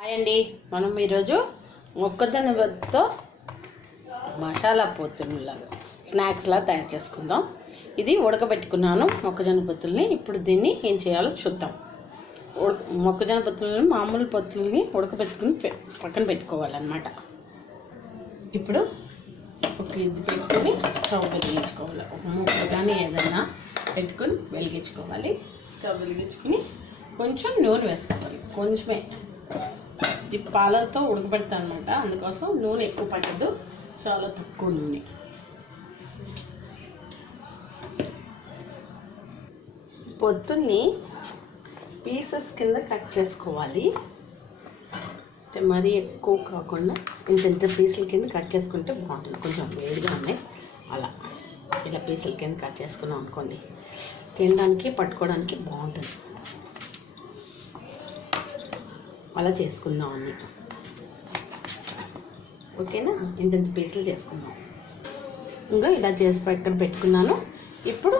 Hi అండి. మనం ఈరోజు మొక్కజొన్నతో మసాలా పొత్తుల్లాగా స్నాక్స్లా తయారు చేసుకుందాం. ఇది ఉడకబెట్టుకున్నాను మొక్కజొన్న పొత్తుల్ని. ఇప్పుడు దీన్ని ఏం చేయాలో చూద్దాం. ఉడక మొక్కజొన్న పొత్తులని మామూలు పొత్తుల్ని ఉడకబెట్టుకుని పక్కన పెట్టుకోవాలన్నమాట. ఇప్పుడు ఒక ఇది పెట్టుకుని స్టవ్ వెలిగించుకోవాలి. ఒక ముక్క కానీ ఏదైనా పెట్టుకొని వెలిగించుకోవాలి. స్టవ్ వెలిగించుకుని కొంచెం నూనె వేసుకోవాలి. కొంచెమే. ఇది పాలతో ఉడకబెడతా అనమాట అందుకోసం నూనె ఎక్కువ పట్టద్దు. చాలా తక్కువ నూనె. పొద్దున్నే పీసెస్ కింద కట్ చేసుకోవాలి. అంటే మరీ ఎక్కువ కాకుండా ఇంత ఇంత పీసుల కింద కట్ చేసుకుంటే బాగుంటుంది. కొంచెం వేడిగా ఉన్నాయి. అలా. ఇలా పీసుల కింద కట్ చేసుకున్నాం అనుకోండి. తినడానికి పట్టుకోవడానికి బాగుంటుంది. అలా చేసుకుందాం అన్ని. ఓకేనా? ఇంత పీసులు చేసుకుందాం ఇంకా ఇలా చేసి పక్కన పెట్టుకున్నాను. ఇప్పుడు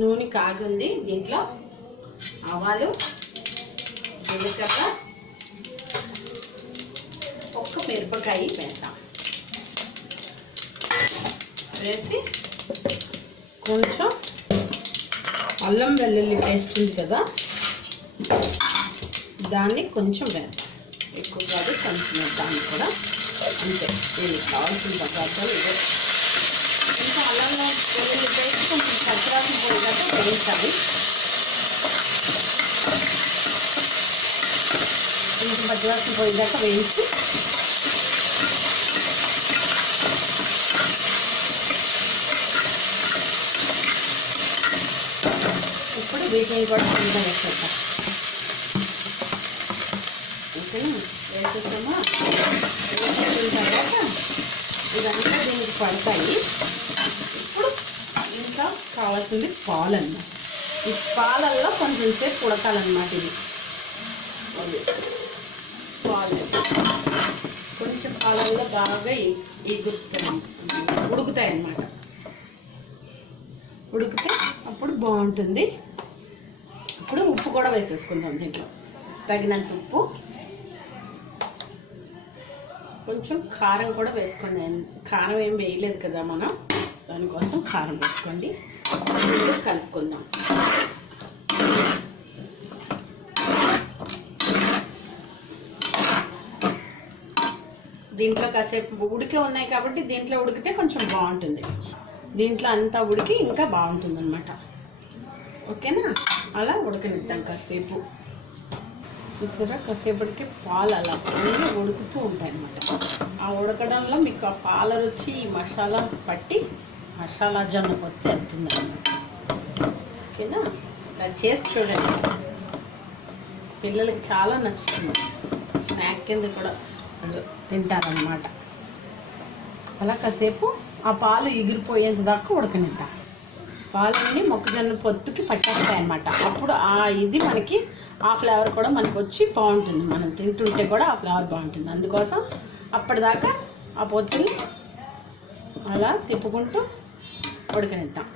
నూనె కాగుంది. దీంట్లో ఆవాలు జీలకర్ర ఒక్క మిరపకాయ వేస్తాం వేసి కొంచెం అల్లం వెల్లుల్లి పేస్ట్ ఉంది కదా దాన్ని కొంచెం వేద్దాం. ఎక్కువ కాదు కొంచెం దాన్ని కూడా. అంతే. దీనికి కావాల్సిన పదార్థాలు ఇవే. ఇంకా అల్లం కొంచెం పచ్చిరాకు పోయేదాకా వేయించాలి. కొంచెం పచ్చివాసన పోయేదాకా వేయించి ఇప్పుడు వీటిని కూడా కొంచెం వేసేద్దాం. ఓకేనా వేసేసామా తర్వాత ఇదంతా దీనికి పడతాయి. ఇప్పుడు ఇంకా కావాల్సింది పాలు అన్నమాట ఈ పాలల్లో కొంచెం సేపు ఉడకాలన్నమాట ఇది. పాలు కొంచెం పాలల్లో బాగా ఎ- ఎగురుతాయి ఉడుకుతాయి అన్నమాట ఉడికితే అప్పుడు బాగుంటుంది. ఇప్పుడు ఉప్పు కూడా వేసేసుకుందాం దీంట్లో. తగినంత ఉప్పు. కొంచెం కారం కూడా వేసుకోండి. కారం ఏం వేయలేదు కదా మనం. దానికోసం కారం వేసుకోండి. కలుపుకుందాం. దీంట్లో కాసేపు ఉడికే ఉన్నాయి కాబట్టి దీంట్లో ఉడికితే కొంచెం బాగుంటుంది. దీంట్లో అంతా ఉడికి ఇంకా బాగుంటుంది అనమాట ఓకేనా? అలా ఉడకనిద్దాం కాసేపు. చూసారా? కాసేపటికి పాలు అలా అన్నీ ఉడుకుతూ ఉంటాయన్నమాట. ఆ ఉడకడంలో మీకు ఆ పాల రుచి ఈ మసాలా పట్టి మసాలా జొన్న పొత్తి వెళ్తుంది అనమాట ఓకేనా? ఇలా చేసి చూడండి. పిల్లలకి చాలా నచ్చుతుంది. స్నాక్ కింద కూడా వాళ్ళు తింటారనమాట అలా కాసేపు ఆ పాలు ఎగిరిపోయేంత దాకా ఉడకనిద్దాం. పాలన్నీ మొక్కజొన్న పొత్తుకి పట్టేస్తాయి అనమాట అప్పుడు ఆ ఇది మనకి ఆ ఫ్లేవర్ కూడా మనకు వచ్చి బాగుంటుంది. మనం తింటుంటే కూడా ఆ ఫ్లేవర్ బాగుంటుంది. అందుకోసం అప్పటిదాకా ఆ పొత్తుని అలా తిప్పుకుంటూ ఉడకనిద్దాం.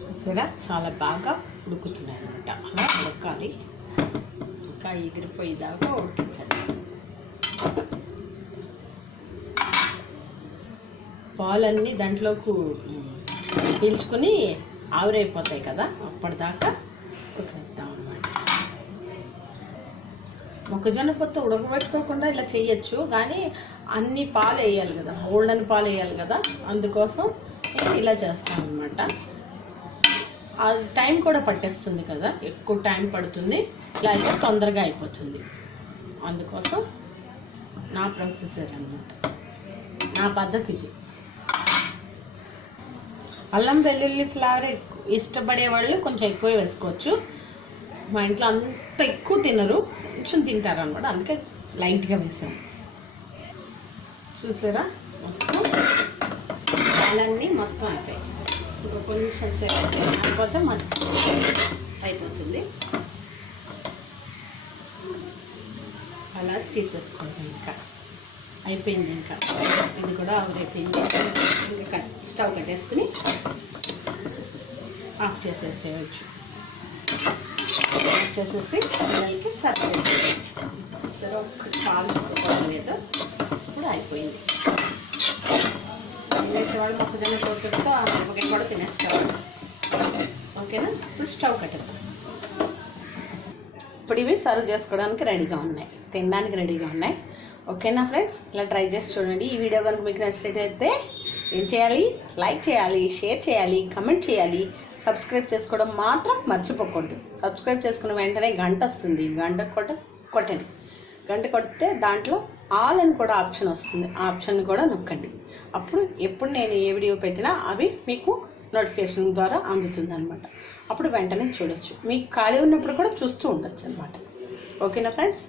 చూసారా? చాలా బాగా ఉడుకుతున్నాయి అనమాట అలా ఉడకాలి. ఇంకా ఎగిరిపోయేదాకా ఉడికించండి. పాలన్నీ దాంట్లోకి పీల్చుకొని ఆవిరైపోతాయి కదా అప్పటిదాకా ఉడకనిద్దాం అనమాట మొక్కజొన్న పొత్తు ఉడకబెట్టుకోకుండా ఇలా చేయొచ్చు కానీ అన్ని పాలు వేయాలి కదా ఓల్డన్ పాలు వేయాలి కదా అందుకోసం నేను ఇలా చేస్తాను అనమాట అది టైం కూడా పట్టేస్తుంది కదా ఎక్కువ టైం పడుతుంది ఇలా అయితే తొందరగా అయిపోతుంది. అందుకోసం నా ప్రొసెసర్ అన్నమాట. నా పద్ధతి ఇది. అల్లం వెల్లుల్లి ఫ్లేవర్ ఇష్టపడే వాళ్ళు కొంచెం ఎక్కువ వేసుకోవచ్చు. మా ఇంట్లో అంత ఎక్కువ తినరు. కొంచెం తింటారు అనమాట అందుకే లైట్గా వేసాను. చూసారా? మొత్తం పాలన్నీ మొత్తం అయిపోయాయి. ఇంకా కొంచెం సేపు అయిపోతే మొత్తం అయిపోతుంది. అలా తీసేసుకోండి ఇంకా. అయిపోయింది ఇంకా. ఇది కూడా ఆవిరైపోయింది ఇంకా కట్ స్టవ్ కట్టేసుకుని ఆఫ్ చేసేసేయచ్చు. చేసేసి పిల్లలకి సర్వ్ చేసేది సరే ఒక్క చాలు లేదు ఇప్పుడు అయిపోయింది. తినేసేవాడు మొక్కజొన్న పొట్టుతో ఆ మిరపకాయ కూడా తినేసేవాడు ఓకేనా? ఇప్పుడు స్టవ్ కట్టదు ఇప్పుడు ఇవి సర్వ్ చేసుకోవడానికి రెడీగా ఉన్నాయి. తినడానికి రెడీగా ఉన్నాయి. ఓకేనా ఫ్రెండ్స్ ఇలా ట్రై చేసి చూడండి. ఈ వీడియో కనుక మీకు నచ్చినట్టయితే ఏం చేయాలి? లైక్ చేయాలి షేర్ చేయాలి కమెంట్ చేయాలి. సబ్స్క్రైబ్ చేసుకోవడం మాత్రం మర్చిపోకూడదు. సబ్స్క్రైబ్ చేసుకున్న వెంటనే గంట వస్తుంది. గంట కొట్ట కొట్టండి. గంట కొడితే దాంట్లో ఆల్ అని కూడా ఆప్షన్ వస్తుంది. ఆ ఆప్షన్ కూడా నొక్కండి. అప్పుడు ఎప్పుడు నేను ఏ వీడియో పెట్టినా అవి మీకు నోటిఫికేషన్ ద్వారా అందుతుంది అనమాట అప్పుడు వెంటనే చూడొచ్చు. మీకు ఖాళీ ఉన్నప్పుడు కూడా చూస్తూ ఉండొచ్చు అనమాట ఓకేనా ఫ్రెండ్స్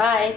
బాయ్